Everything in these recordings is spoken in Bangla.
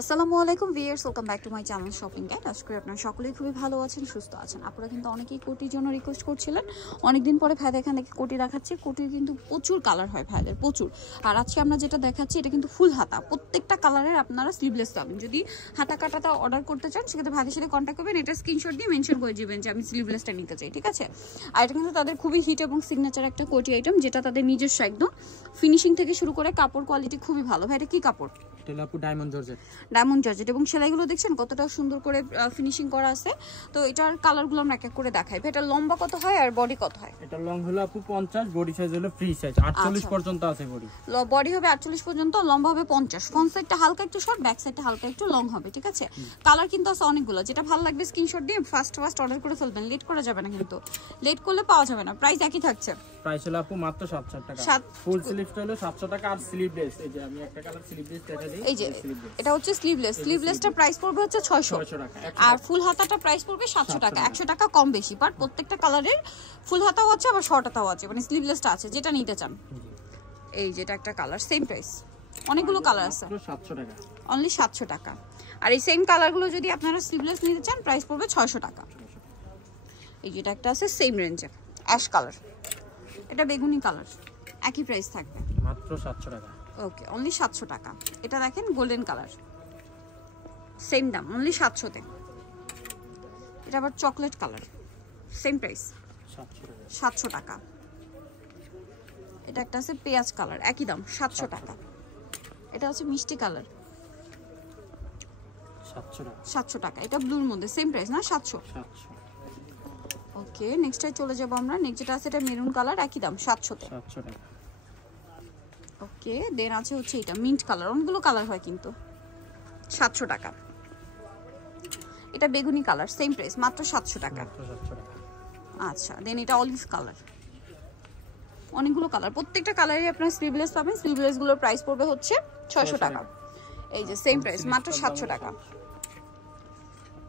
আসসালামু আলাইকুম viewers, welcome back to my channel shopping guide. আশা করি আপনারা সকলেই খুবই ভালো আছেন, সুস্থ আছেন। আপনারা কিন্তু অনেকেই কোটির জন্য রিকোয়েস্ট করছিলেন, অনেকদিন পরে ভাইদের এখান থেকে কোটি দেখাচ্ছি। কোটির কিন্তু প্রচুর কালার হয় ভাইদের, প্রচুর। আর আজকে আমরা যেটা দেখাচ্ছি এটা কিন্তু ফুল হাতা, প্রত্যেকটা কালারের আপনারা স্লিভলেস পাবেন। যদি হাতা কাটাটা অর্ডার করতে চান সেক্ষেত্রে ভাইদের সাথে কন্ট্যাক্ট করবেন, এটা স্ক্রিনশট দিয়ে মেনশন করে দিবেন যে আমি স্লিভলেসটা নিতে চাই, ঠিক আছে? আর এটা কিন্তু তাদের খুবই হিট এবং সিগনেচার একটা কোটি আইটেম, যেটা তাদের নিজস্ব একদম ফিনিশিং থেকে শুরু করে কাপড় কোয়ালিটি খুবই ভালো। ভাই এটা কি কাপড়? Diamond georgette. ডায়মন্ড জর্জেট, এবং সেলাইগুলো দেখছেন কতটা সুন্দর করে ফিনিশিং করা আছে। তো এটার কালারগুলো আমরা এক এক করে দেখাই। এটা লম্বা কত হয় আর বডি কত হয়? এটা লং হলো আপু 50, বডি সাইজ হলো ফ্রি সাইজ 48 পর্যন্ত আছে। বডি হবে 48 পর্যন্ত, লম্বা হবে 50। ফ্রন্ট সাইডটা হালকা একটু শর্ট, ব্যাক সাইডটা হালকা একটু লং হবে, ঠিক আছে? কালার কিন্তু আছে অনেকগুলো, যেটা ভালো লাগবে স্ক্রিনশট দিয়ে ফার্স্ট অর্ডার করে ফেলবেন। লেট করা যাবে না, কিন্তু লেট করলে পাওয়া যাবে না। প্রাইস একই থাকছে। প্রাইস হলো আপু মাত্র 700 টাকা। ফুল স্লিভটা হলো 700 টাকা, আর স্লিভলেস এই যে আমি একটা কালার স্লিভলেস দেখা দিই। এই যে এটা হচ্ছে স্লিভলেস। স্লিভলেসটা প্রাইস পড়বে হচ্ছে 600 টাকা, আর ফুল হাতাটা প্রাইস পড়বে 700 টাকা। 100 টাকা কম বেশি, বাট প্রত্যেকটা কালারের ফুল হাতাও আছে আবার শর্ট হাতাও আছে, মানে স্লিভলেসটা আছে, যেটা নিতে চান। এই যেটা একটা কালার, সেম প্রাইস। অনেকগুলো কালার আছে, 700 টাকা, অনলি 700 টাকা। আর এই সেম কালারগুলো যদি আপনারা স্লিভলেস নিতে চান প্রাইস পড়বে 600 টাকা। এই যেটা একটা আছে সেম রেঞ্জে, অ্যাশ কালার, এটা বেগুনি কালার, একই প্রাইস থাকবে, মাত্র 700 টাকা। ওকে, অনলি 700 টাকা। এটা দেখেন গোল্ডেন কালার, সেম দাম, অনলি 700 তে। এটা আবার চকলেট কালার, সেম প্রাইস 700 টাকা। এটা একটা আছে পেঁয়াজ কালার, একই দাম 700 টাকা। এটা হচ্ছে মিষ্টি কালার, 700 টাকা। এটা ব্লুর মধ্যে সেম প্রাইস না, 700। ওকে, নেক্সটটাই চলে যাব আমরা। নেক্সট যেটা আছে এটা মেরুন কালার, একই দাম 700 তে। ওকে, দেন আছে হচ্ছে এটা মিন্ট কালার, অনেকগুলো কালার হয় কিন্তু, 700 টাকা। এটা বেগুনি কালার, সেম প্রাইস, মাত্র 700 টাকা। আচ্ছা, দেন এটা অলিভ কালার, অনেকগুলো কালার, প্রত্যেকটা কালারে আপনার স্লিভলেস পাবেন। স্লিভলেস গুলোর প্রাইস পড়বে হচ্ছে 600 টাকা। এই যে সেম প্রাইস, মাত্র 700 টাকা।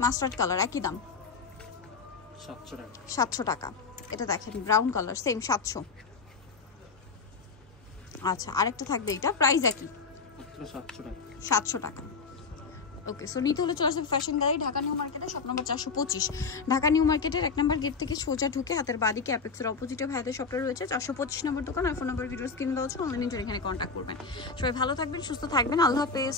মাস্টার্ড কালার, একই দাম 700 টাকা। এটা দেখেন ব্রাউন কালার, সেম 700। আচ্ছা, আরেকটা থাকবে, এটা প্রাইস একই, 700 টাকা। ওকে, সো নিতে হলে চলে আসবে ফ্যাশন গ্যালারি, ঢাকা নিউ মার্কেটে, শপ নম্বর 425। ঢাকা নিউ মার্কেটের 1 নম্বর গেট থেকে সোজা ঢুকে হাতের বাদিকে অ্যাপেক্সের অপোজিটে ভাইদের শপটা রয়েছে। 425 নম্বর দোকান, আর ফোন নম্বর ভিডিও স্ক্রিনে দেওয়া আছে, অনলাইনে এখানে কন্ট্যাক্ট করবেন। সবাই ভালো থাকবেন, সুস্থ থাকবেন, আল্লাহ হাফেজ।